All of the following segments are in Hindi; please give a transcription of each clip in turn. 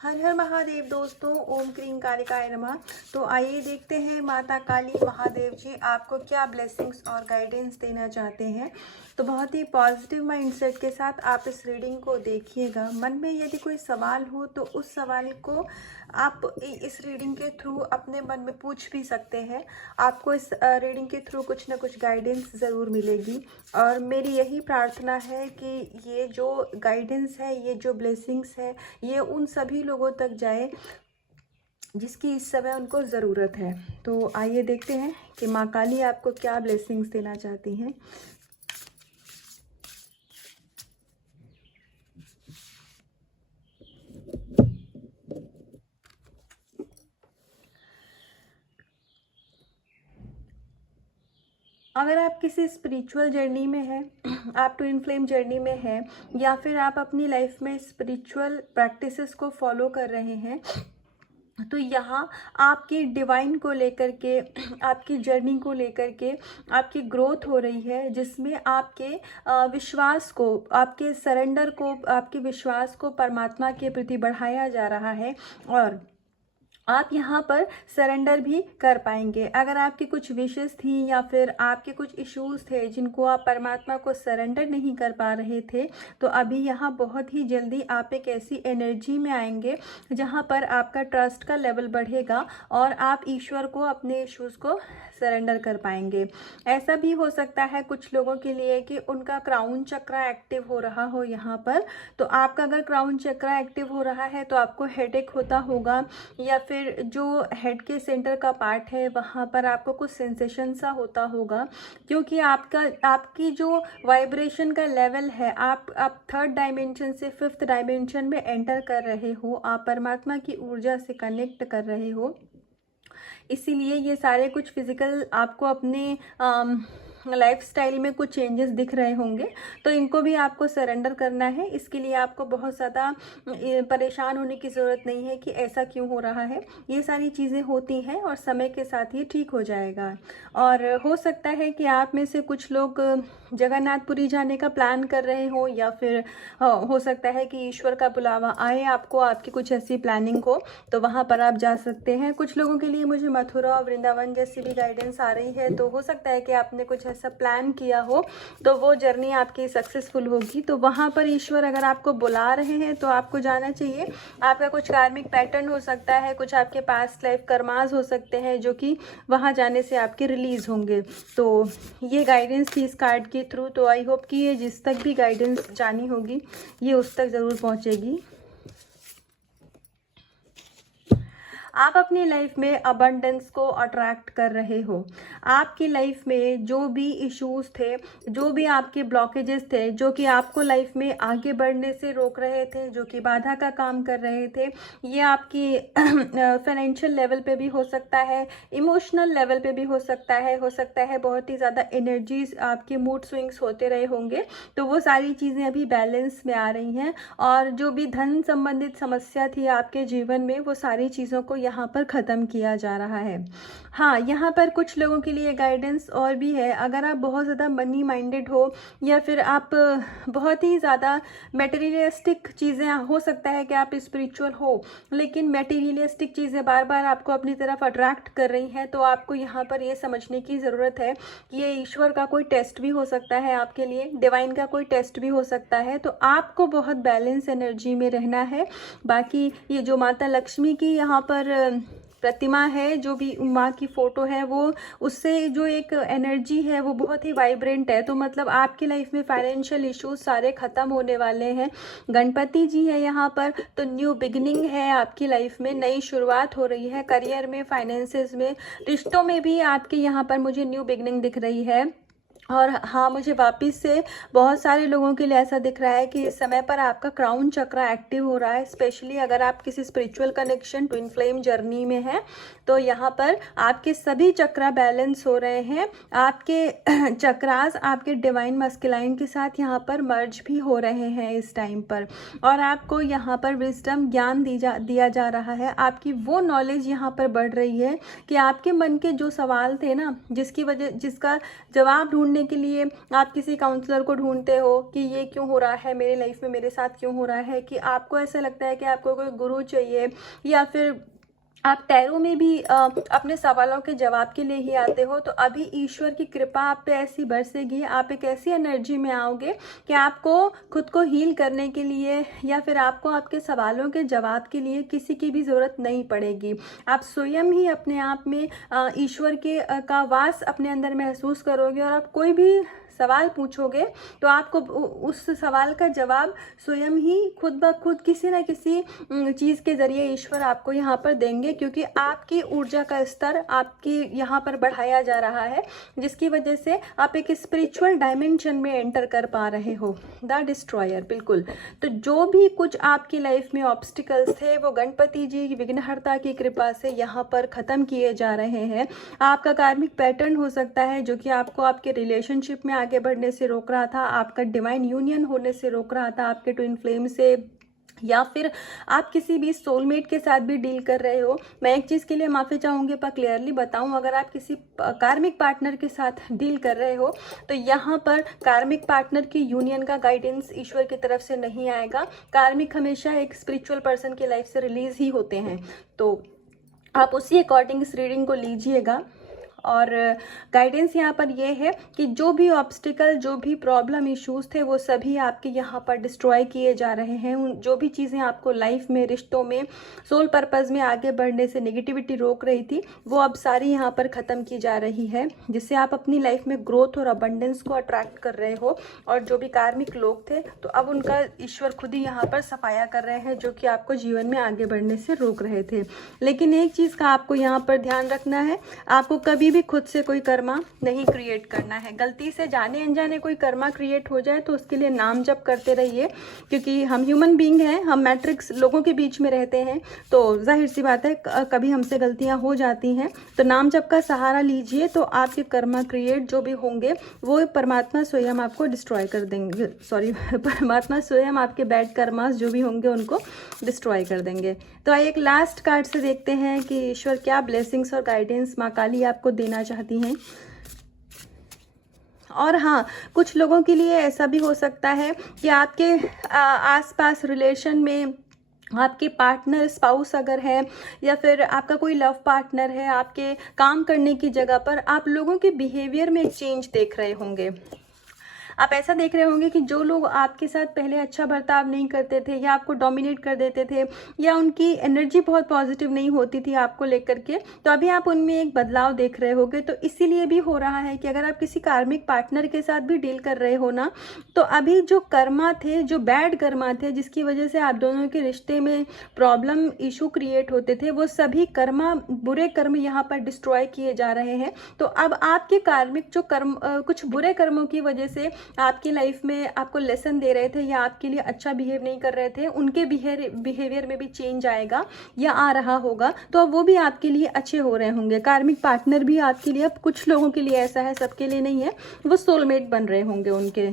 हर हर महादेव दोस्तों, ओम क्रीं कालिकाय नमः। तो आइए देखते हैं माता काली महादेव जी आपको क्या ब्लेसिंग्स और गाइडेंस देना चाहते हैं। तो बहुत ही पॉजिटिव माइंडसेट के साथ आप इस रीडिंग को देखिएगा। मन में यदि कोई सवाल हो तो उस सवाल को आप इस रीडिंग के थ्रू अपने मन में पूछ भी सकते हैं। आपको इस रीडिंग के थ्रू कुछ ना कुछ गाइडेंस ज़रूर मिलेगी और मेरी यही प्रार्थना है कि ये जो गाइडेंस है, ये जो ब्लेसिंग्स है, ये उन सभी लोगों तक जाए जिसकी इस समय उनको ज़रूरत है। तो आइए देखते हैं कि माँ काली आपको क्या ब्लेसिंग्स देना चाहती हैं। अगर आप किसी स्पिरिचुअल जर्नी में हैं, आप ट्विन फ्लेम जर्नी में हैं, या फिर आप अपनी लाइफ में स्पिरिचुअल प्रैक्टिसेस को फॉलो कर रहे हैं, तो यहाँ आपकी डिवाइन को लेकर के, आपकी जर्नी को लेकर के आपकी ग्रोथ हो रही है, जिसमें आपके विश्वास को, आपके सरेंडर को, आपके विश्वास को परमात्मा के प्रति बढ़ाया जा रहा है और आप यहाँ पर सरेंडर भी कर पाएंगे। अगर आपकी कुछ विशेस थी या फिर आपके कुछ इश्यूज थे जिनको आप परमात्मा को सरेंडर नहीं कर पा रहे थे, तो अभी यहाँ बहुत ही जल्दी आप एक ऐसी एनर्जी में आएंगे जहाँ पर आपका ट्रस्ट का लेवल बढ़ेगा और आप ईश्वर को अपने इश्यूज को सरेंडर कर पाएंगे। ऐसा भी हो सकता है कुछ लोगों के लिए कि उनका क्राउन चक्रा एक्टिव हो रहा हो यहाँ पर। तो आपका अगर क्राउन चक्रा एक्टिव हो रहा है तो आपको हेडेक होता होगा, या फिर जो हेड के सेंटर का पार्ट है वहाँ पर आपको कुछ सेंसेशन सा होता होगा, क्योंकि आपकी जो वाइब्रेशन का लेवल है, आप थर्ड डायमेंशन से फिफ्थ डायमेंशन में एंटर कर रहे हो, आप परमात्मा की ऊर्जा से कनेक्ट कर रहे हो। इसीलिए ये सारे कुछ फिजिकल आपको अपने लाइफस्टाइल में कुछ चेंजेस दिख रहे होंगे, तो इनको भी आपको सरेंडर करना है। इसके लिए आपको बहुत ज़्यादा परेशान होने की ज़रूरत नहीं है कि ऐसा क्यों हो रहा है। ये सारी चीज़ें होती हैं और समय के साथ ये ठीक हो जाएगा। और हो सकता है कि आप में से कुछ लोग जगन्नाथपुरी जाने का प्लान कर रहे हो, या फिर हो सकता है कि ईश्वर का बुलावा आए आपको, आपकी कुछ ऐसी प्लानिंग हो तो वहाँ पर आप जा सकते हैं। कुछ लोगों के लिए मुझे मथुरा और वृंदावन जैसी भी गाइडेंस आ रही है, तो हो सकता है कि आपने कुछ ऐसा प्लान किया हो तो वो जर्नी आपकी सक्सेसफुल होगी। तो वहाँ पर ईश्वर अगर आपको बुला रहे हैं तो आपको जाना चाहिए। आपका कुछ कार्मिक पैटर्न हो सकता है, कुछ आपके पास्ट लाइफ कर्मास हो सकते हैं जो कि वहाँ जाने से आपके रिलीज होंगे। तो ये गाइडेंस थी इस कार्ड के थ्रू। तो आई होप कि ये जिस तक भी गाइडेंस जानी होगी ये उस तक ज़रूर पहुँचेगी। आप अपनी लाइफ में अबंडेंस को अट्रैक्ट कर रहे हो। आपकी लाइफ में जो भी इश्यूज थे, जो भी आपके ब्लॉकेजेस थे, जो कि आपको लाइफ में आगे बढ़ने से रोक रहे थे, जो कि बाधा का काम कर रहे थे, ये आपकी फाइनेंशियल लेवल पे भी हो सकता है, इमोशनल लेवल पे भी हो सकता है बहुत ही ज़्यादा एनर्जीज, आपके मूड स्विंग्स होते रहे होंगे। तो वो सारी चीज़ें अभी बैलेंस में आ रही हैं और जो भी धन संबंधित समस्या थी आपके जीवन में, वो सारी चीज़ों को यहाँ पर ख़त्म किया जा रहा है। हाँ, यहाँ पर कुछ लोगों के लिए गाइडेंस और भी है। अगर आप बहुत ज़्यादा मनी माइंडेड हो, या फिर आप बहुत ही ज़्यादा मटेरियलिस्टिक चीज़ें, हो सकता है कि आप स्पिरिचुअल हो लेकिन मटेरियलिस्टिक चीज़ें बार बार आपको अपनी तरफ अट्रैक्ट कर रही हैं, तो आपको यहाँ पर ये समझने की ज़रूरत है कि ये ईश्वर का कोई टेस्ट भी हो सकता है आपके लिए, डिवाइन का कोई टेस्ट भी हो सकता है। तो आपको बहुत बैलेंस एनर्जी में रहना है। बाकी ये जो माता लक्ष्मी की यहाँ पर प्रतिमा है, जो भी माँ की फ़ोटो है, वो उससे जो एक एनर्जी है वो बहुत ही वाइब्रेंट है। तो मतलब आपकी लाइफ में फाइनेंशियल इश्यूज सारे ख़त्म होने वाले हैं। गणपति जी है यहाँ पर, तो न्यू बिगिनिंग है आपकी लाइफ में, नई शुरुआत हो रही है। करियर में, फाइनेंसेस में, रिश्तों में भी आपके यहाँ पर मुझे न्यू बिगिनिंग दिख रही है। और हाँ, मुझे वापस से बहुत सारे लोगों के लिए ऐसा दिख रहा है कि इस समय पर आपका क्राउन चक्रा एक्टिव हो रहा है। स्पेशली अगर आप किसी spiritual connection, twin flame journey में हैं, तो यहाँ पर आपके सभी चक्रा बैलेंस हो रहे हैं। आपके चक्रास आपके डिवाइन मस्कुलाइन के साथ यहाँ पर मर्ज भी हो रहे हैं इस टाइम पर, और आपको यहाँ पर विजडम, ज्ञान दिया जा रहा है। आपकी वो नॉलेज यहाँ पर बढ़ रही है कि आपके मन के जो सवाल थे ना, जिसका जवाब ढूंढने ढूंढने के लिए आप किसी काउंसलर को ढूंढते हो कि ये क्यों हो रहा है मेरे लाइफ में, मेरे साथ क्यों हो रहा है, कि आपको ऐसा लगता है कि आपको कोई गुरु चाहिए, या फिर आप टैरो में भी अपने सवालों के जवाब के लिए ही आते हो, तो अभी ईश्वर की कृपा आप पे ऐसी बरसेगी, आप एक ऐसी एनर्जी में आओगे कि आपको खुद को हील करने के लिए या फिर आपको आपके सवालों के जवाब के लिए किसी की भी ज़रूरत नहीं पड़ेगी। आप स्वयं ही अपने आप में ईश्वर के का वास अपने अंदर महसूस करोगे, और आप कोई भी सवाल पूछोगे तो आपको उस सवाल का जवाब स्वयं ही खुद ब खुद किसी न किसी चीज़ के ज़रिए ईश्वर आपको यहाँ पर देंगे, क्योंकि आपकी ऊर्जा का स्तर आपकी यहाँ पर बढ़ाया जा रहा है, जिसकी वजह से आप एक स्पिरिचुअल डायमेंशन में एंटर कर पा रहे हो। द डिस्ट्रॉयर, बिल्कुल। तो जो भी कुछ आपकी लाइफ में ऑब्स्टिकल्स थे वो गणपति जी की विघ्नहर्ता की कृपा से यहाँ पर ख़त्म किए जा रहे हैं। आपका कार्मिक पैटर्न हो सकता है जो कि आपको आपके रिलेशनशिप में आगे बढ़ने से रोक रहा था, आपका डिवाइन यूनियन होने से रोक रहा था, आपके ट्विन फ्लेम से, या फिर आप किसी भी सोलमेट के साथ भी डील कर रहे हो। मैं एक चीज़ के लिए माफ़ी चाहूँगी, पर क्लियरली बताऊँ, अगर आप किसी कार्मिक पार्टनर के साथ डील कर रहे हो तो यहाँ पर कार्मिक पार्टनर की यूनियन का गाइडेंस ईश्वर की तरफ से नहीं आएगा। कार्मिक हमेशा एक स्पिरिचुअल पर्सन की लाइफ से रिलीज ही होते हैं, तो आप उसी अकॉर्डिंग इस रीडिंग को लीजिएगा। और गाइडेंस यहाँ पर ये है कि जो भी ऑब्स्टिकल, जो भी प्रॉब्लम इश्यूज थे वो सभी आपके यहाँ पर डिस्ट्रॉय किए जा रहे हैं। उन जो भी चीज़ें आपको लाइफ में, रिश्तों में, सोल पर्पज़ में आगे बढ़ने से नेगेटिविटी रोक रही थी वो अब सारी यहाँ पर ख़त्म की जा रही है, जिससे आप अपनी लाइफ में ग्रोथ और अबंडेंस को अट्रैक्ट कर रहे हो। और जो भी कार्मिक लोग थे तो अब उनका ईश्वर खुद ही यहाँ पर सफाया कर रहे हैं, जो कि आपको जीवन में आगे बढ़ने से रोक रहे थे। लेकिन एक चीज़ का आपको यहाँ पर ध्यान रखना है, आपको कभी भी खुद से कोई कर्मा नहीं क्रिएट करना है। गलती से जाने अनजाने कोई कर्मा क्रिएट हो जाए तो उसके लिए नाम जप करते रहिए, क्योंकि हम ह्यूमन बीइंग हैं, हम मैट्रिक्स लोगों के बीच में रहते हैं, तो जाहिर सी बात है कभी हमसे गलतियां हो जाती हैं। तो नाम जप का सहारा लीजिए, तो आपके कर्मा क्रिएट जो भी होंगे वो परमात्मा स्वयं आपको डिस्ट्रॉय कर देंगे, परमात्मा स्वयं आपके बैड कर्मास जो भी होंगे उनको डिस्ट्रॉय कर देंगे। तो आइए एक लास्ट कार्ड से देखते हैं कि ईश्वर क्या ब्लेसिंग्स और गाइडेंस माँ काली आपको देना चाहती हैं। और हाँ, कुछ लोगों के लिए ऐसा भी हो सकता है कि आपके आसपास रिलेशन में आपके पार्टनर, स्पाउस अगर है, या फिर आपका कोई लव पार्टनर है, आपके काम करने की जगह पर आप लोगों के बिहेवियर में एक चेंज देख रहे होंगे। आप ऐसा देख रहे होंगे कि जो लोग आपके साथ पहले अच्छा बर्ताव नहीं करते थे या आपको डोमिनेट कर देते थे या उनकी एनर्जी बहुत पॉजिटिव नहीं होती थी आपको लेकर के, तो अभी आप उनमें एक बदलाव देख रहे होगे। तो इसीलिए भी हो रहा है कि अगर आप किसी कार्मिक पार्टनर के साथ भी डील कर रहे हो ना, तो अभी जो कर्मा थे, जो बैड कर्मा थे, जिसकी वजह से आप दोनों के रिश्ते में प्रॉब्लम, इशू क्रिएट होते थे, वो सभी कर्मा, बुरे कर्म यहाँ पर डिस्ट्रॉय किए जा रहे हैं। तो अब आपके कार्मिक जो कर्म, कुछ बुरे कर्मों की वजह से आपकी लाइफ में आपको लेसन दे रहे थे या आपके लिए अच्छा बिहेव नहीं कर रहे थे, उनके बिहेवियर में भी चेंज आएगा या आ रहा होगा, तो अब वो भी आपके लिए अच्छे हो रहे होंगे। कार्मिक पार्टनर भी आपके लिए, अब कुछ लोगों के लिए ऐसा है, सबके लिए नहीं है, वो सोलमेट बन रहे होंगे उनके।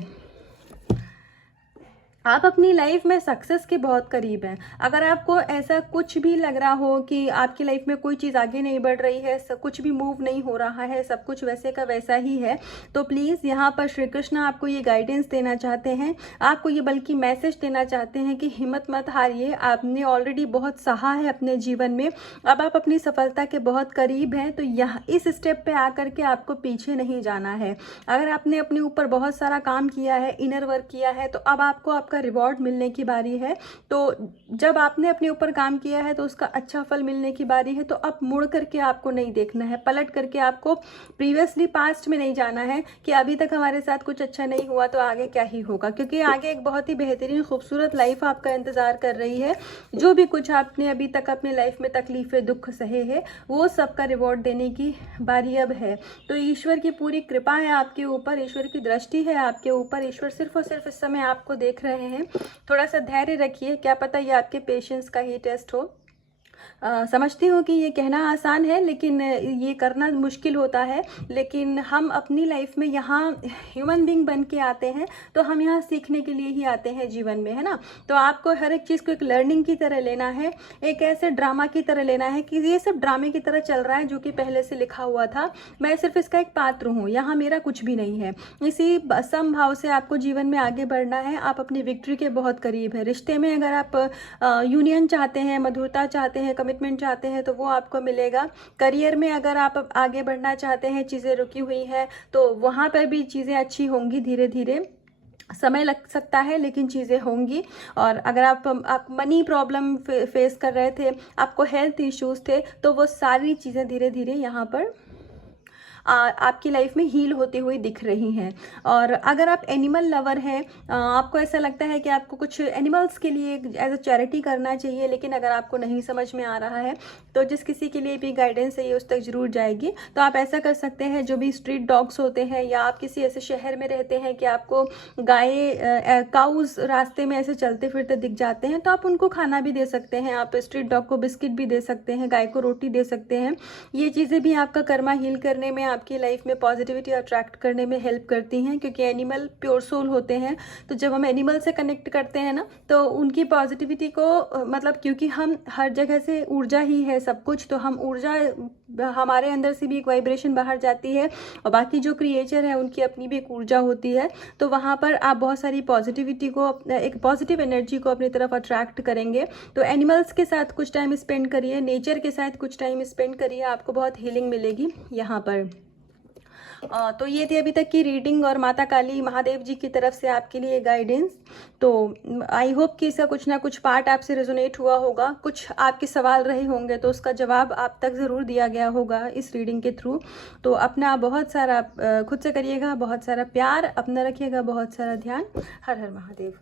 आप अपनी लाइफ में सक्सेस के बहुत करीब हैं। अगर आपको ऐसा कुछ भी लग रहा हो कि आपकी लाइफ में कोई चीज़ आगे नहीं बढ़ रही है, सब कुछ भी मूव नहीं हो रहा है, सब कुछ वैसे का वैसा ही है, तो प्लीज़ यहाँ पर श्री कृष्ण आपको ये गाइडेंस देना चाहते हैं, आपको ये बल्कि मैसेज देना चाहते हैं कि हिम्मत मत हारिए। आपने ऑलरेडी बहुत सहा है अपने जीवन में, अब आप अपनी सफलता के बहुत करीब हैं, तो यहाँ इस स्टेप पे आकर के आपको पीछे नहीं जाना है। अगर आपने अपने ऊपर बहुत सारा काम किया है, इनर वर्क किया है, तो अब आपको रिवॉर्ड मिलने की बारी है। तो जब आपने अपने ऊपर काम किया है तो उसका अच्छा फल मिलने की बारी है। तो अब मुड़ करके आपको नहीं देखना है, पलट करके आपको प्रीवियसली पास्ट में नहीं जाना है कि अभी तक हमारे साथ कुछ अच्छा नहीं हुआ तो आगे क्या ही होगा, क्योंकि आगे एक बहुत ही बेहतरीन खूबसूरत लाइफ आपका इंतजार कर रही है। जो भी कुछ आपने अभी तक अपने लाइफ में तकलीफें, दुख सहे हैं, वो सबका रिवॉर्ड देने की बारी अब है। तो ईश्वर की पूरी कृपा है आपके ऊपर, ईश्वर की दृष्टि है आपके ऊपर। ईश्वर सिर्फ और सिर्फ इस समय आपको देख रहे हैं। थोड़ा सा धैर्य रखिए, क्या पता ये आपके पेशेंस का ही टेस्ट हो। समझती हूँ कि ये कहना आसान है लेकिन ये करना मुश्किल होता है। लेकिन हम अपनी लाइफ में यहाँ ह्यूमन बीइंग बन के आते हैं, तो हम यहाँ सीखने के लिए ही आते हैं जीवन में, है ना। तो आपको हर एक चीज़ को एक लर्निंग की तरह लेना है, एक ऐसे ड्रामा की तरह लेना है कि ये सब ड्रामे की तरह चल रहा है जो कि पहले से लिखा हुआ था, मैं सिर्फ इसका एक पात्र हूँ, यहाँ मेरा कुछ भी नहीं है। इसी समभाव से आपको जीवन में आगे बढ़ना है। आप अपनी विक्ट्री के बहुत करीब है। रिश्ते में अगर आप यूनियन चाहते हैं, मधुरता चाहते हैं, कमिटमेंट चाहते हैं, तो वो आपको मिलेगा। करियर में अगर आप आगे बढ़ना चाहते हैं, चीज़ें रुकी हुई है, तो वहाँ पर भी चीज़ें अच्छी होंगी। धीरे धीरे समय लग सकता है लेकिन चीज़ें होंगी। और अगर आप मनी प्रॉब्लम फेस कर रहे थे, आपको हेल्थ इश्यूज थे, तो वो सारी चीज़ें धीरे धीरे यहाँ पर आपकी लाइफ में हील होती हुई दिख रही हैं। और अगर आप एनिमल लवर हैं, आपको ऐसा लगता है कि आपको कुछ एनिमल्स के लिए एज अ चैरिटी करना चाहिए, लेकिन अगर आपको नहीं समझ में आ रहा है, तो जिस किसी के लिए भी गाइडेंस चाहिए उस तक जरूर जाएगी। तो आप ऐसा कर सकते हैं, जो भी स्ट्रीट डॉग्स होते हैं, या आप किसी ऐसे शहर में रहते हैं कि आपको गाय काउज रास्ते में ऐसे चलते फिरते दिख जाते हैं, तो आप उनको खाना भी दे सकते हैं। आप स्ट्रीट डॉग को बिस्किट भी दे सकते हैं, गाय को रोटी दे सकते हैं। ये चीज़ें भी आपका कर्मा हील करने में, आपकी लाइफ में पॉजिटिविटी अट्रैक्ट करने में हेल्प करती हैं, क्योंकि एनिमल प्योर सोल होते हैं। तो जब हम एनिमल से कनेक्ट करते हैं ना, तो उनकी पॉजिटिविटी को मतलब, क्योंकि हम हर जगह से ऊर्जा ही है सब कुछ, तो हम ऊर्जा, हमारे अंदर से भी एक वाइब्रेशन बाहर जाती है, और बाकी जो क्रिएचर है उनकी अपनी भी एक ऊर्जा होती है। तो वहाँ पर आप बहुत सारी पॉजिटिविटी को, एक पॉजिटिव एनर्जी को अपनी तरफ अट्रैक्ट करेंगे। तो एनिमल्स के साथ कुछ टाइम स्पेंड करिए, नेचर के साथ कुछ टाइम स्पेंड करिए, आपको बहुत हीलिंग मिलेगी यहाँ पर। तो ये थी अभी तक की रीडिंग और माता काली महादेव जी की तरफ से आपके लिए गाइडेंस। तो आई होप कि इसका कुछ ना कुछ पार्ट आपसे रेजोनेट हुआ होगा, कुछ आपके सवाल रहे होंगे तो उसका जवाब आप तक ज़रूर दिया गया होगा इस रीडिंग के थ्रू। तो अपना बहुत सारा खुद से करिएगा, बहुत सारा प्यार अपना रखिएगा, बहुत सारा ध्यान। हर हर महादेव।